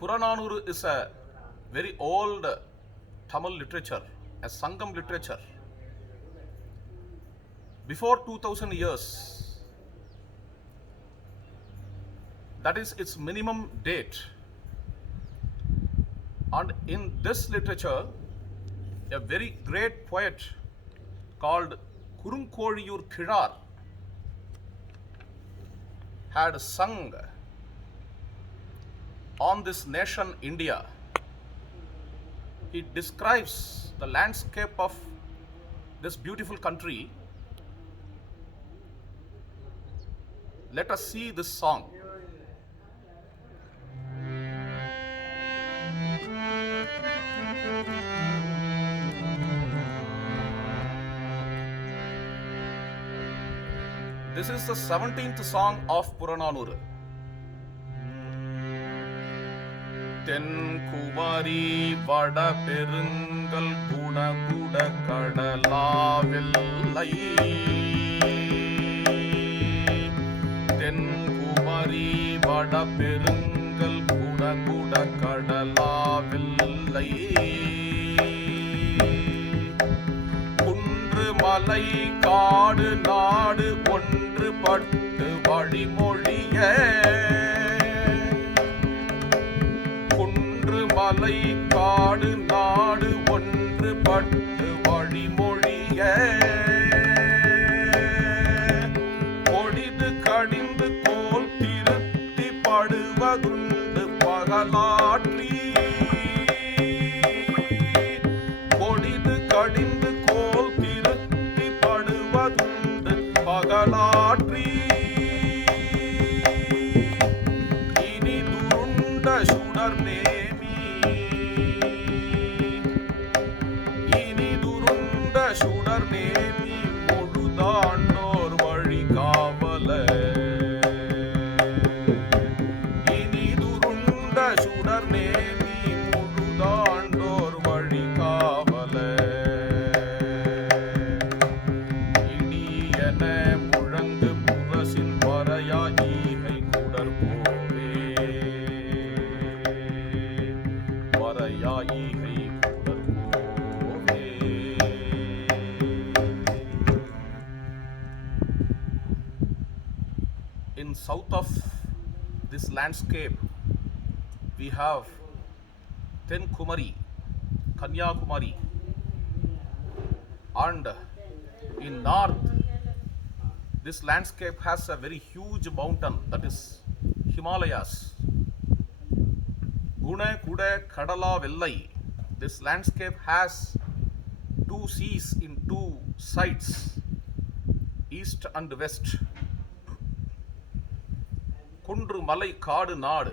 Purananuru is a very old Tamil literature, a Sangam literature. Before 2000 years, that is its minimum date. And in this literature, a very great poet called Kurunkozhiyur Kizhar had sung on this nation India. He describes the landscape of this beautiful country. Let us see this song. This is the 17th song of Purananuru. தென்குமரி வட பெருங்கல் குணகுட கடலாவெல்லை தென்குமரி வட பெருங்கல் குணகுட கடலாவெல்லை குன்று மலை காடு நாடு ஒன்றுபட்டு வழிமொழிய மலை காடு நாடு ஒன்றுபட்டு வழிமொழிய பொடிது கடிந்து கோல் திருத்தி படுவதுண்டு பகலாற்றி பொடிது கடிந்து கோல் திருத்தி படுவதுண்டு பகலாற்றி இனி துருண்ட சுடர்மே சுடர் நேமி முழுதாண்டோர் வழி காவல இனிதுருண்ட சுடர் நேமி முழுதாண்டோர் வழி காவல இடியன முழங்கு முரசில் வரையா ஈகை குடர் போவே வரையா ஈகை in south of this landscape we have Tenkumari, Kanyakumari, and in north this landscape has a very huge mountain, that is Himalayas. Guna Kuda Kadala Vellai, this landscape has two seas in two sides, east and west. Kundru Malai Kaadu Naadu.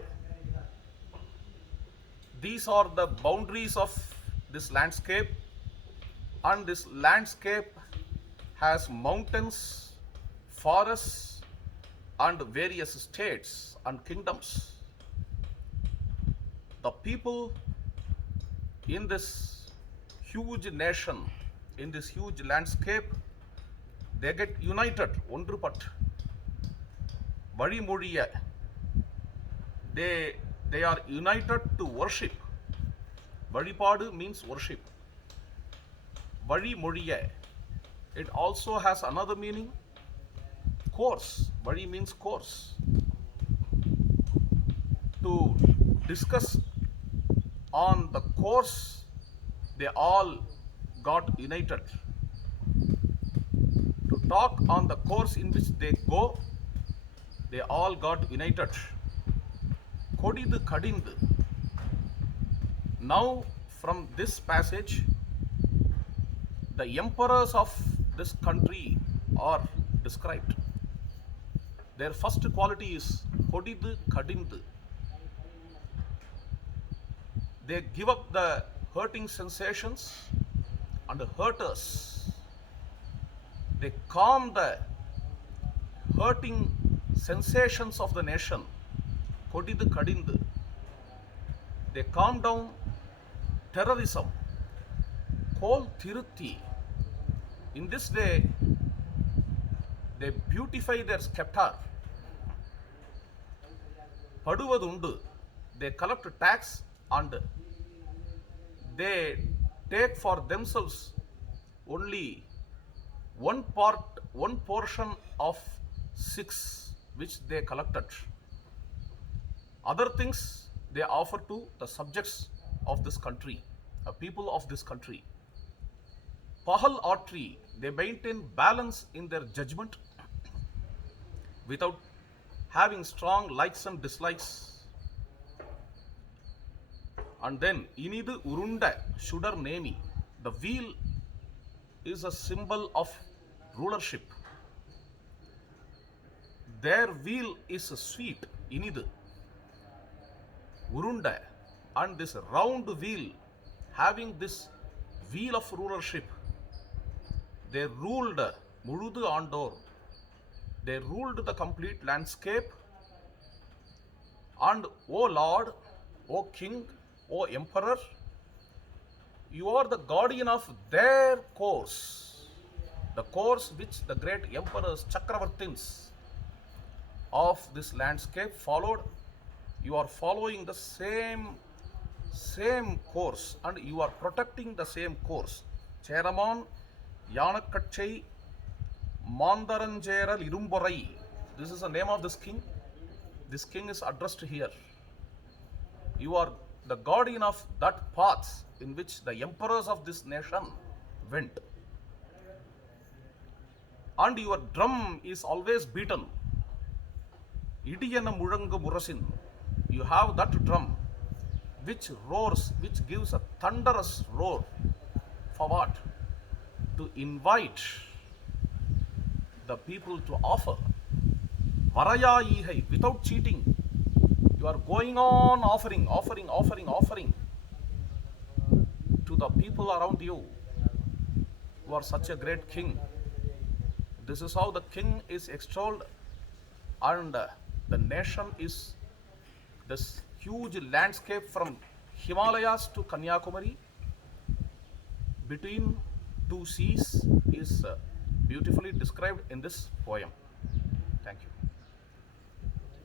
These are the boundaries of this landscape, and this landscape has mountains, forests, and various states and kingdoms. The people in this huge nation, in this huge landscape, they get united, ஒன்றுபட் வழிமொழிய, they are united to worship. வழிபாடு means worship. வழிமொழிய, it also has another meaning, course. வழி means course. To discuss on the course, they all got united. To talk on the course in which they go, they all got united. Kodidu kadindu. Now from this passage, the emperors of this country are described. Their first quality is kodidu kadindu. They give up the hurting sensations and the hurters. They calm the hurting sensations of the nation. Kodidu kadindu. They calm down terrorism. Kol thirutti. In this way, they beautify their scepter. Paduvadundu. they collect tax and they take for themselves only one portion of six which they collected. Other things they offer to the subjects of this country, people of this country. Pahal artery, they maintain balance in their judgment without having strong likes and dislikes. And then, Inidu Urunda Shudar Nemi, the wheel is a symbol of rulership. Their wheel is sweet, Inidu Urunda, and this round wheel, having this wheel of rulership, they ruled Muludu Andor. They ruled the complete landscape. And O Lord, O King, O Emperor, you are the guardian of their course, the course which the great emperors, Chakravartins of this landscape followed. You are following the same course, and you are protecting the same course. Cheraman Yanakachai Mandaranjeral Irumborai. This is the name of this king. This king is addressed here. You are the guardian of that path in which the emperors of this nation went. And your drum is always beaten. Idiyana Murangu Murasin. You have that drum which roars, which gives a thunderous roar. For what? To invite the people to offer. Varaya ihai, without cheating. You are going on offering to the people around you. You are such a great king. This is how the king is extolled, and the nation is this huge landscape from Himalayas to Kanyakumari between two seas is beautifully described in this poem. Thank you.